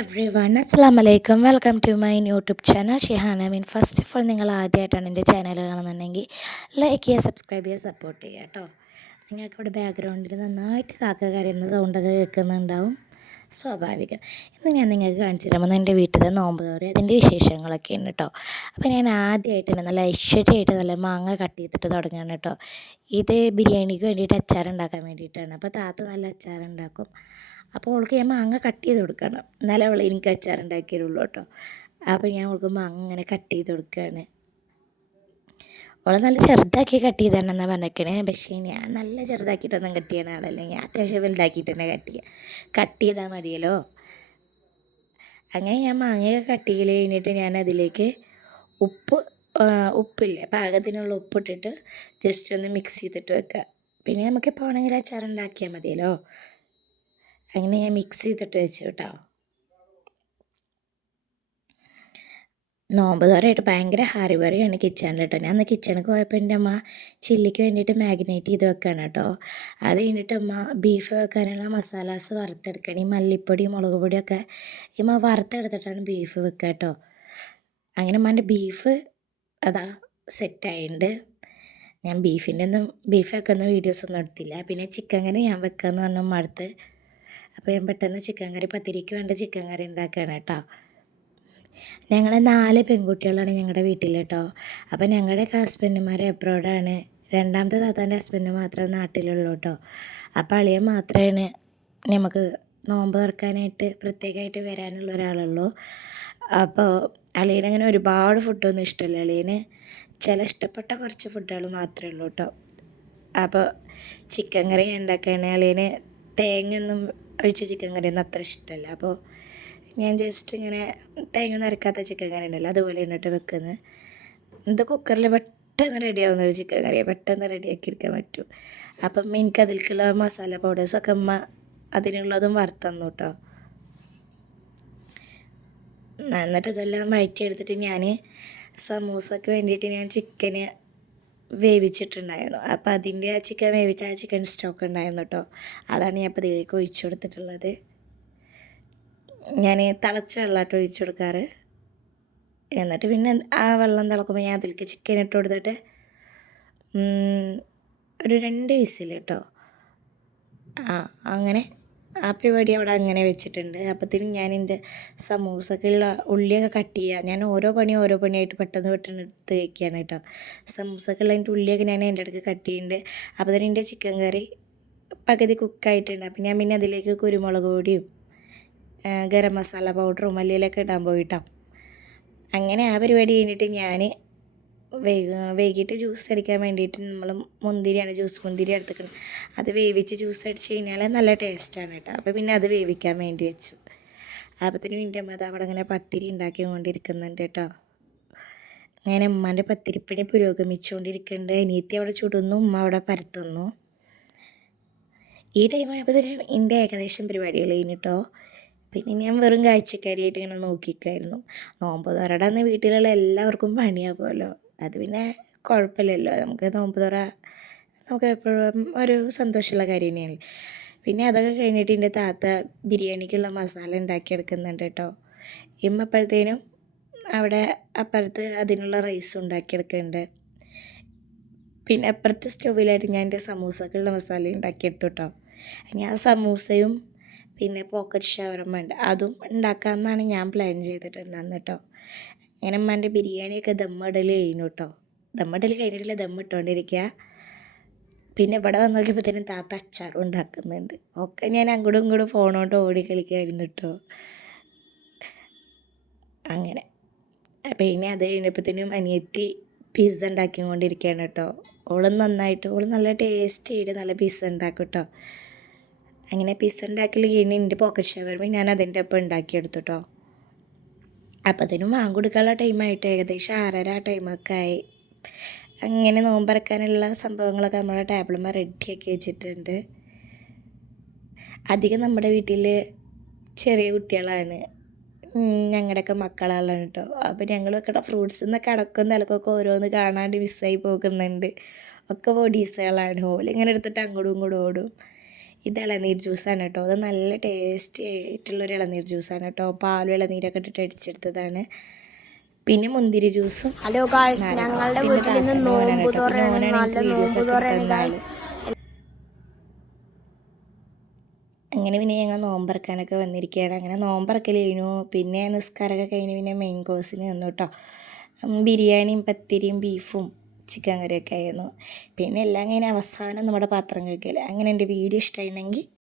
Every one അസ്സലാമലൈക്കും welcome to my YouTube channel Shihana മീൻ. First of all നിങ്ങൾ ആദ്യമായിട്ടാണ് എൻ്റെ ചാനൽ കാണുന്നുണ്ടെങ്കിൽ ലൈക്ക് ചെയ്യുക, സബ്സ്ക്രൈബ് ചെയ്യുക, സപ്പോർട്ട് ചെയ്യുക കേട്ടോ. നിങ്ങൾക്ക് ഇവിടെ ബാക്ക്ഗ്രൗണ്ടിൽ നന്നായിട്ട് കാക്ക കരയുന്ന സൗണ്ടൊക്കെ കേൾക്കുന്നുണ്ടാവും, സ്വാഭാവികം. ഇന്ന് ഞാൻ നിങ്ങൾക്ക് കാണിച്ചു തരാമെന്ന് എൻ്റെ വീട്ടിലെ നോമ്പ് തോറി അതിൻ്റെ വിശേഷങ്ങളൊക്കെ ഉണ്ട് കേട്ടോ. അപ്പോൾ ഞാൻ ആദ്യമായിട്ട് തന്നെ നല്ല ഐശ്വര്യമായിട്ട് നല്ല മാങ്ങ കട്ട് ചെയ്തിട്ട് തുടങ്ങുകയാണ് കേട്ടോ. ഇത് ബിരിയാണിക്ക് വേണ്ടിയിട്ട് അച്ചാർ ഉണ്ടാക്കാൻ വേണ്ടിയിട്ടാണ്. അപ്പോൾ താത്ത നല്ല അച്ചാർ ഉണ്ടാക്കും. അപ്പോൾ അവൾക്ക് ഞാൻ മാങ്ങ കട്ട് ചെയ്ത് കൊടുക്കണം, എന്നാലും അവൾ എനിക്ക് അച്ചാർ ഉണ്ടാക്കിയതുള്ളൂ കേട്ടോ. അപ്പോൾ ഞാൻ അവൾക്ക് മാങ്ങ ഇങ്ങനെ കട്ട് ചെയ്ത് കൊടുക്കുകയാണ്. അവളെ നല്ല ചെറുതാക്കി കട്ട് ചെയ്ത് തന്നെ എന്നാണ് പറഞ്ഞേക്കണേ. പക്ഷേ ഞാൻ നല്ല ചെറുതാക്കിയിട്ടൊന്നും കട്ട് ചെയ്യണ ആളല്ല, ഞാൻ അത്യാവശ്യം വലുതാക്കിയിട്ട് തന്നെ കട്ട് ചെയ്താൽ മതിയല്ലോ. അങ്ങനെ ഞാൻ മാങ്ങയൊക്കെ കട്ട് ചെയ്ത് കഴിഞ്ഞിട്ട് ഞാൻ അതിലേക്ക് ഉപ്പ് ഉപ്പില്ലേ, പാകത്തിനുള്ള ഉപ്പിട്ടിട്ട് ജസ്റ്റ് ഒന്ന് മിക്സ് ചെയ്തിട്ട് വെക്കുക. പിന്നെ നമുക്കിപ്പോൾ വേണമെങ്കിൽ അച്ചാർ ഉണ്ടാക്കിയാൽ മതിയല്ലോ. അങ്ങനെ ഞാൻ മിക്സ് ചെയ്തിട്ട് വെച്ചു കേട്ടോ. നോമ്പ് തോറായിട്ട് ഭയങ്കര ഹറിബറിയാണ് കിച്ചണിൽ കേട്ടോ. ഞാൻ അന്ന് കിച്ചണിൽ പോയപ്പോൾ എൻ്റെ അമ്മ ചില്ലിക്ക് വേണ്ടിയിട്ട് മാഗ്നേറ്റ് ചെയ്ത് വെക്കുകയാണ് കേട്ടോ. അത് കഴിഞ്ഞിട്ട് അമ്മ ബീഫ് വെക്കാനുള്ള മസാലാസ് വറുത്തെടുക്കണം. ഈ മല്ലിപ്പൊടി മുളക് പൊടിയൊക്കെ അമ്മ വറുത്തെടുത്തിട്ടാണ് ബീഫ് വെക്കുക കേട്ടോ. അങ്ങനെ അമ്മൻ്റെ ബീഫ് അതാ സെറ്റായിട്ടുണ്ട്. ഞാൻ ബീഫ് വെക്കുന്ന വീഡിയോസൊന്നും എടുത്തില്ല. പിന്നെ ചിക്കൻ കറി ഞാൻ വെക്കാമെന്ന് പറഞ്ഞു മടുത്ത്. അപ്പോൾ ഞാൻ പെട്ടെന്ന് ചിക്കൻ കറി, പത്തിരിക്ക് വേണ്ട ചിക്കൻ കറി ഉണ്ടാക്കുകയാണ് കേട്ടോ. ഞങ്ങൾ 4 പെൺകുട്ടികളാണ് ഞങ്ങളുടെ വീട്ടിൽ കേട്ടോ. അപ്പോൾ ഞങ്ങളുടെയൊക്കെ ഹസ്ബൻഡുമാർ എബ്രോഡാണ്. രണ്ടാമത്തെ താത്താൻ്റെ ഹസ്ബൻഡ് മാത്രമേ നാട്ടിലുള്ളൂ കേട്ടോ. അപ്പോൾ അളിയൻ മാത്രമേ നമുക്ക് നോമ്പ് തുറക്കാനായിട്ട് പ്രത്യേകമായിട്ട് വരാനുള്ള ഒരാളുള്ളൂ. അപ്പോൾ അളിയനങ്ങനെ ഒരുപാട് ഫുഡൊന്നും ഇഷ്ടമല്ല. അളിയന് ചില ഇഷ്ടപ്പെട്ട കുറച്ച് ഫുഡുകൾ മാത്രമേ ഉള്ളൂ കേട്ടോ. അപ്പോൾ ചിക്കൻ കറി ഉണ്ടാക്കുകയാണ്. അളിയന് തേങ്ങയൊന്നും ഒഴിച്ച ചിക്കൻ കറിയൊന്നും അത്ര ഇഷ്ടമല്ല. അപ്പോൾ ഞാൻ ജസ്റ്റ് ഇങ്ങനെ തേങ്ങ നിരക്കാത്ത ചിക്കൻ കറി ഉണ്ടല്ലോ, അതുപോലെ എന്നിട്ട് വെക്കുന്നത്. ഇത് കുക്കറിൽ പെട്ടെന്ന് റെഡിയാവുന്ന ഒരു ചിക്കൻ കറിയാണ്, പെട്ടെന്ന് റെഡിയാക്കി എടുക്കാൻ പറ്റും. അപ്പം എനിക്ക് അതിലേക്കുള്ള മസാല പൗഡേഴ്സൊക്കെ അമ്മ അതിനുള്ളതും വറുത്തന്നു കേട്ടോ. എന്നിട്ട് ഇതെല്ലാം വഴറ്റിയെടുത്തിട്ട് ഞാൻ സമൂസക്ക് വേണ്ടിയിട്ട് ഞാൻ ചിക്കന് വേവിച്ചിട്ടുണ്ടായിരുന്നു. അപ്പോൾ അതിൻ്റെ ആ ചിക്കൻ വേവിച്ച ആ ചിക്കൻ സ്റ്റോക്ക് ഉണ്ടായിരുന്നു കേട്ടോ. അതാണ് ഞാൻ ഇപ്പോൾ ഇതിലേക്ക് ഒഴിച്ചു കൊടുത്തിട്ടുള്ളത്. ഞാൻ തിളച്ച വെള്ളമായിട്ട് ഒഴിച്ചു കൊടുക്കാറ്. എന്നിട്ട് പിന്നെ ആ വെള്ളം തിളക്കുമ്പോൾ ഞാൻ അതിലേക്ക് ചിക്കൻ ഇട്ട് കൊടുത്തിട്ട് ഒരു 2 വിസിൽ കേട്ടോ. അങ്ങനെ ആ പരിപാടി അവിടെ അങ്ങനെ വെച്ചിട്ടുണ്ട്. അപ്പോഴത്തേനും ഞാൻ എൻ്റെ സമൂസക്കുള്ള ഉള്ളിയൊക്കെ കട്ട് ചെയ്യുക. ഞാൻ ഓരോ പണിയായിട്ട് പെട്ടെന്ന് എടുത്ത് വയ്ക്കുകയാണ് കേട്ടോ. സമൂസക്കുള്ള എൻ്റെ ഉള്ളിയൊക്കെ ഞാൻ എൻ്റെ ഇടയ്ക്ക് കട്ട് ചെയ്യുന്നുണ്ട്. അപ്പോഴത്തേനും എൻ്റെ ചിക്കൻ കറി പകുതി കുക്കായിട്ടുണ്ട്. അപ്പം ഞാൻ പിന്നെ അതിലേക്ക് കുരുമുളക് പൊടിയും ഗരം മസാല പൗഡറും മല്ലിയിലൊക്കെ ഇടാൻ പോയിട്ടോ. അങ്ങനെ ആ പരിപാടി കഴിഞ്ഞിട്ട് ഞാൻ വൈകിട്ട് ജ്യൂസ് അടിക്കാൻ വേണ്ടിയിട്ട് നമ്മൾ ജ്യൂസ് മുന്തിരി എടുത്തിക്കണം. അത് വേവിച്ച് ജ്യൂസ് അടിച്ച് കഴിഞ്ഞാൽ നല്ല ടേസ്റ്റാണ് കേട്ടോ. അപ്പോൾ പിന്നെ അത് വേവിക്കാൻ വേണ്ടി വെച്ചു. അപ്പോഴത്തേനും എൻ്റെ അമ്മ അവിടെ അങ്ങനെ പത്തിരി ഉണ്ടാക്കി കൊണ്ടിരിക്കുന്നുണ്ട് കേട്ടോ. അങ്ങനെ ഉമ്മാൻ്റെ പത്തിരിപ്പണി പുരോഗമിച്ചുകൊണ്ടിരിക്കുന്നുണ്ട്. അനിയത്തി അവിടെ ചുടുന്നു, ഉമ്മ അവിടെ പരത്തുന്നു. ഈ ടൈം ആയപ്പോഴത്തേനും എൻ്റെ ഏകദേശം പരിപാടികൾ കഴിഞ്ഞിട്ടോ. പിന്നെ ഞാൻ വെറും കാഴ്ചക്കാരിയായിട്ട് ഇങ്ങനെ നോക്കിക്കായിരുന്നു. നോമ്പ് തുറയുടെ അന്ന് വീട്ടിലുള്ള എല്ലാവർക്കും പണിയാകുമല്ലോ, അത് പിന്നെ കുഴപ്പമില്ലല്ലോ. നമുക്ക് നോമ്പ് തുറ നമുക്ക് എപ്പോഴും ഒരു സന്തോഷമുള്ള കാര്യം തന്നെയാണ്. പിന്നെ അതൊക്കെ കഴിഞ്ഞിട്ട് എൻ്റെ താത്ത ബിരിയാണിക്കുള്ള മസാല ഉണ്ടാക്കിയെടുക്കുന്നുണ്ട് കേട്ടോ. അപ്പോഴത്തേനും അവിടെ അപ്പുറത്ത് അതിനുള്ള റൈസ് ഉണ്ടാക്കിയെടുക്കുന്നുണ്ട്. പിന്നെ അപ്പുറത്തെ സ്റ്റൗവിലായിട്ട് ഞാൻ എൻ്റെ സമൂസക്കുള്ള മസാല ഉണ്ടാക്കിയെടുത്തു കേട്ടോ. ഞാൻ സമൂസയും പിന്നെ പോക്കറ്റ് ഷവർമ ഉണ്ട്, അതും ഉണ്ടാക്കാമെന്നാണ് ഞാൻ പ്ലാൻ ചെയ്തിട്ടുണ്ടായിരുന്നു കേട്ടോ. അങ്ങനെ അമ്മേൻ്റെ ബിരിയാണിയൊക്കെ ദമ്മിടൽ കഴിഞ്ഞു കേട്ടോ. ദമ്മിടൽ കഴിഞ്ഞിട്ടില്ല, ദമ്മിട്ടുകൊണ്ടിരിക്കുക. പിന്നെ ഇവിടെ വന്ന് നോക്കിയപ്പോഴത്തേനും താത്ത അച്ചാറും ഉണ്ടാക്കുന്നുണ്ട്. ഒക്കെ ഞാൻ അങ്ങോട്ടും ഇങ്ങോട്ടും ഫോണോട്ട് ഓടി കളിക്കായിരുന്നു കേട്ടോ. അങ്ങനെ പിന്നെ അത് കഴിഞ്ഞപ്പോഴത്തേനും അനിയത്തി പിസ്സ ഉണ്ടാക്കിക്കൊണ്ടിരിക്കുകയാണ് കേട്ടോ. ഓള് നല്ല ടേസ്റ്റ് ചെയ്ത് നല്ല പിസ്സ ഉണ്ടാക്കും കേട്ടോ. അങ്ങനെ പിസ്സ ഉണ്ടാക്കൽ കഴിഞ്ഞ് എൻ്റെ പോക്കറ്റ് ഷവർമ ഞാൻ അതിൻ്റെ ഒപ്പം ഉണ്ടാക്കിയെടുത്തു കേട്ടോ. അപ്പോഴത്തേനും വാങ്ങി കൊടുക്കാനുള്ള ടൈമായിട്ട് ഏകദേശം 6:30 ടൈമൊക്കെ ആയി. അങ്ങനെ നോമ്പറക്കാനുള്ള സംഭവങ്ങളൊക്കെ നമ്മുടെ ടേബിളുമ്മ റെഡിയാക്കി വെച്ചിട്ടുണ്ട്. അധികം നമ്മുടെ വീട്ടിൽ ചെറിയ കുട്ടികളാണ്, ഞങ്ങളുടെയൊക്കെ മക്കളാണ് കേട്ടോ. അപ്പോൾ ഞങ്ങൾ വെക്കണ ഫ്രൂട്ട്സ് എന്നൊക്കെ അടക്കം തലക്കൊക്കെ ഓരോന്ന് കാണാണ്ട് മിസ്സായി പോകുന്നുണ്ട്. ഒക്കെ ബോഡീസുകളാണ്. ഓലിങ്ങനെ എടുത്തിട്ട് അങ്ങോട്ടും ഇങ്ങോട്ടും ഓടും. ഇത് ഇളനീർ ജ്യൂസാണ് കേട്ടോ. അത് നല്ല ടേസ്റ്റി ആയിട്ടുള്ളൊരു ഇളനീർ ജ്യൂസാണ് കേട്ടോ. പാലും ഇളനീരൊക്കെ ഇട്ടിട്ട് അടിച്ചെടുത്തതാണ്. പിന്നെ മുന്തിരി ജ്യൂസും ഹലോ ഗായ്സ്, ഞങ്ങളുടെ വീട്ടിൽ നിന്ന് നോമ്പ് തുറയാണ്. നല്ല നോമ്പ് തുറയാണ് ഗായ്സ്. അങ്ങനെ പിന്നെ ഞങ്ങൾ നോമ്പറക്കാനൊക്കെ വന്നിരിക്കുകയാണ്. അങ്ങനെ നോമ്പറക്കൽ കഴിഞ്ഞു. പിന്നെ നിസ്കാരമൊക്കെ കഴിഞ്ഞ് പിന്നെ മെയിൻ കോഴ്സിന് വന്നു കേട്ടോ. ബിരിയാണിയും പത്തിരിയും ബീഫും ചിക്കൻ കറിയൊക്കെ ആയിരുന്നു. പിന്നെ എല്ലാം കഴിഞ്ഞ് അവസാനം നമ്മുടെ പാത്രം കഴിക്കൽ. അങ്ങനെ എൻ്റെ വീഡിയോ ഇഷ്ടമായിരുന്നെങ്കിൽ